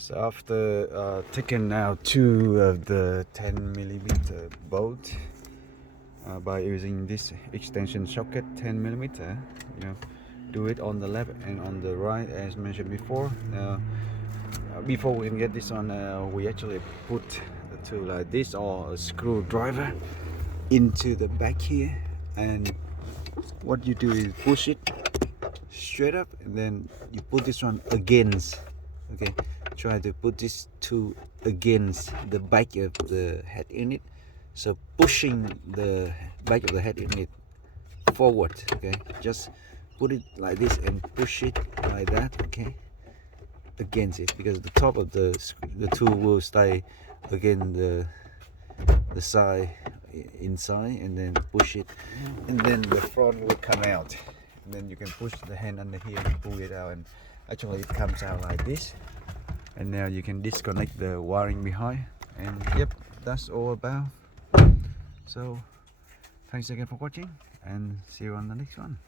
So after taking out two of the 10mm bolt by using this extension socket 10mm, do it on the left and on the right as mentioned before. Before we can get this on, we actually put the tool like this or a screwdriver into the back here, and what you do is push it straight up and then you put this one against, okay, try to put this two against the back of the head unit, so pushing the back of the head unit forward, okay, just put it like this and push it like that, okay, against it, because the top of the tool will stay against the side inside, and then push it, and then the front will come out, and then you can push the hand under here and pull it out, and actually it comes out like this. And now you can disconnect the wiring behind, and yep, that's all about. So thanks again for watching, and see you on the next one.